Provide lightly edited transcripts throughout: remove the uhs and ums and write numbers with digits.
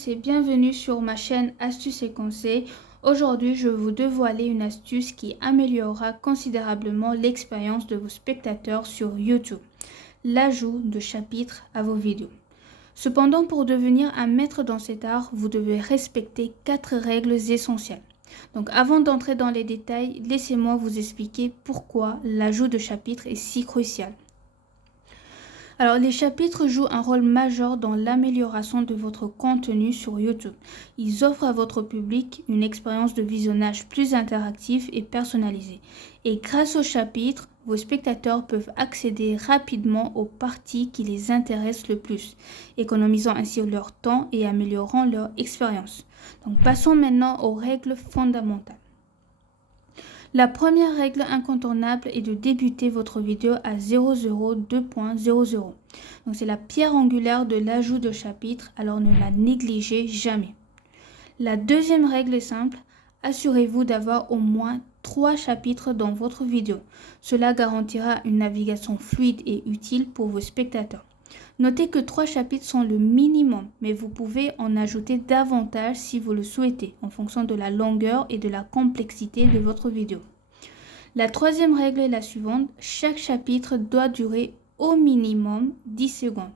tous et bienvenue sur ma chaîne Astuces et Conseils. Aujourd'hui, je vais vous dévoiler une astuce qui améliorera considérablement l'expérience de vos spectateurs sur YouTube. L'ajout de chapitres à vos vidéos. Cependant, pour devenir un maître dans cet art, vous devez respecter 4 règles essentielles. Donc avant d'entrer dans les détails, laissez-moi vous expliquer pourquoi l'ajout de chapitres est si crucial. Alors, les chapitres jouent un rôle majeur dans l'amélioration de votre contenu sur YouTube. Ils offrent à votre public une expérience de visionnage plus interactive et personnalisée. Et grâce aux chapitres, vos spectateurs peuvent accéder rapidement aux parties qui les intéressent le plus, économisant ainsi leur temps et améliorant leur expérience. Donc, passons maintenant aux règles fondamentales. La première règle incontournable est de débuter votre vidéo à 002.00. Donc c'est la pierre angulaire de l'ajout de chapitres, alors ne la négligez jamais. La deuxième règle est simple, assurez-vous d'avoir au moins 3 chapitres dans votre vidéo. Cela garantira une navigation fluide et utile pour vos spectateurs. Notez que 3 chapitres sont le minimum, mais vous pouvez en ajouter davantage si vous le souhaitez, en fonction de la longueur et de la complexité de votre vidéo. La troisième règle est la suivante, chaque chapitre doit durer au minimum 10 secondes.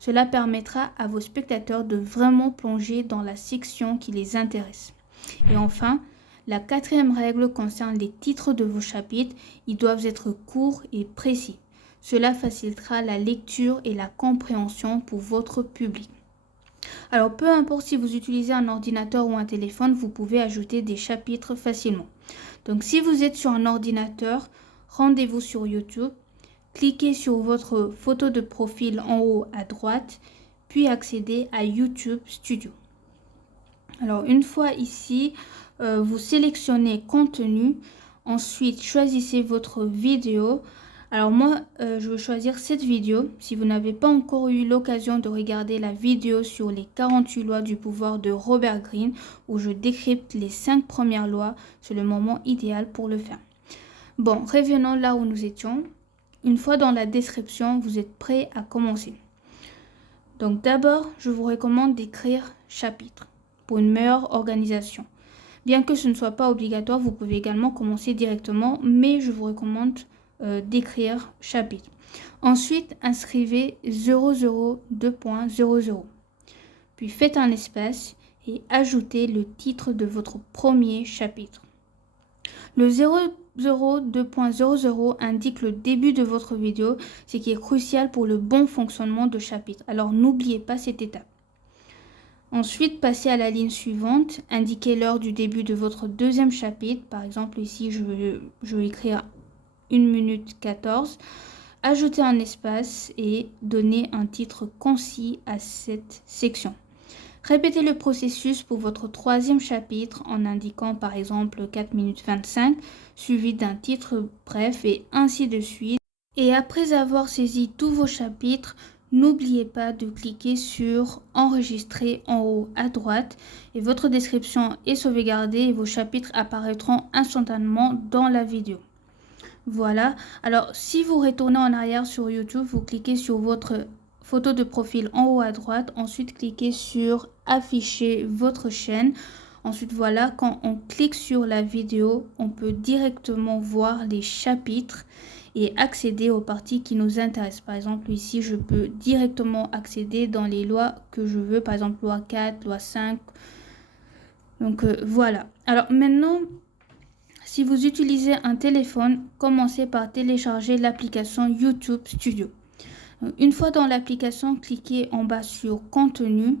Cela permettra à vos spectateurs de vraiment plonger dans la section qui les intéresse. Et enfin, la quatrième règle concerne les titres de vos chapitres, ils doivent être courts et précis. Cela facilitera la lecture et la compréhension pour votre public. Alors, peu importe si vous utilisez un ordinateur ou un téléphone, vous pouvez ajouter des chapitres facilement. Donc, si vous êtes sur un ordinateur, rendez-vous sur YouTube, cliquez sur votre photo de profil en haut à droite, puis accédez à YouTube Studio. Alors, une fois ici, vous sélectionnez Contenu, ensuite choisissez votre vidéo. Alors moi, je vais choisir cette vidéo. Si vous n'avez pas encore eu l'occasion de regarder la vidéo sur les 48 lois du pouvoir de Robert Greene, où je décrypte les 5 premières lois, c'est le moment idéal pour le faire. Bon, revenons là où nous étions. Une fois dans la description, vous êtes prêts à commencer. Donc d'abord, je vous recommande d'écrire chapitre pour une meilleure organisation. Bien que ce ne soit pas obligatoire, vous pouvez également commencer directement, mais je vous recommande d'écrire chapitre. Ensuite, inscrivez 002.00. Puis faites un espace et ajoutez le titre de votre premier chapitre. Le 002.00 indique le début de votre vidéo, ce qui est crucial pour le bon fonctionnement de chapitre. Alors n'oubliez pas cette étape. Ensuite, passez à la ligne suivante, indiquez l'heure du début de votre deuxième chapitre. Par exemple, ici, je vais écrire 1 minute 14. Ajoutez un espace et donnez un titre concis à cette section. Répétez le processus pour votre troisième chapitre en indiquant par exemple 4 minutes 25, suivi d'un titre bref et ainsi de suite. Et après avoir saisi tous vos chapitres, n'oubliez pas de cliquer sur Enregistrer en haut à droite et votre description est sauvegardée et vos chapitres apparaîtront instantanément dans la vidéo. Voilà, alors si vous retournez en arrière sur YouTube, vous cliquez sur votre photo de profil en haut à droite, ensuite cliquez sur afficher votre chaîne. Ensuite voilà, quand on clique sur la vidéo, on peut directement voir les chapitres et accéder aux parties qui nous intéressent. Par exemple ici, je peux directement accéder dans les lois que je veux, par exemple loi 4, loi 5. Donc voilà, alors maintenant, si vous utilisez un téléphone, commencez par télécharger l'application YouTube Studio. Une fois dans l'application, cliquez en bas sur Contenu.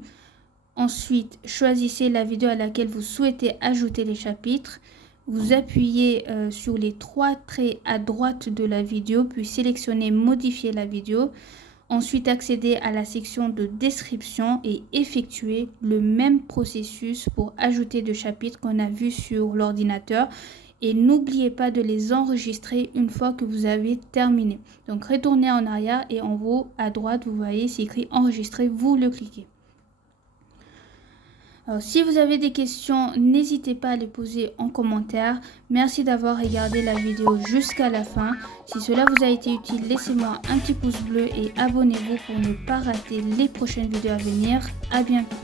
Ensuite, choisissez la vidéo à laquelle vous souhaitez ajouter les chapitres. Vous appuyez sur les 3 traits à droite de la vidéo, puis sélectionnez Modifier la vidéo. Ensuite, accédez à la section de description et effectuez le même processus pour ajouter des chapitres qu'on a vu sur l'ordinateur. Et n'oubliez pas de les enregistrer une fois que vous avez terminé. Donc retournez en arrière et en haut à droite, vous voyez, c'est écrit enregistrer, vous le cliquez. Alors, si vous avez des questions, n'hésitez pas à les poser en commentaire. Merci d'avoir regardé la vidéo jusqu'à la fin. Si cela vous a été utile, laissez-moi un petit pouce bleu et abonnez-vous pour ne pas rater les prochaines vidéos à venir. À bientôt.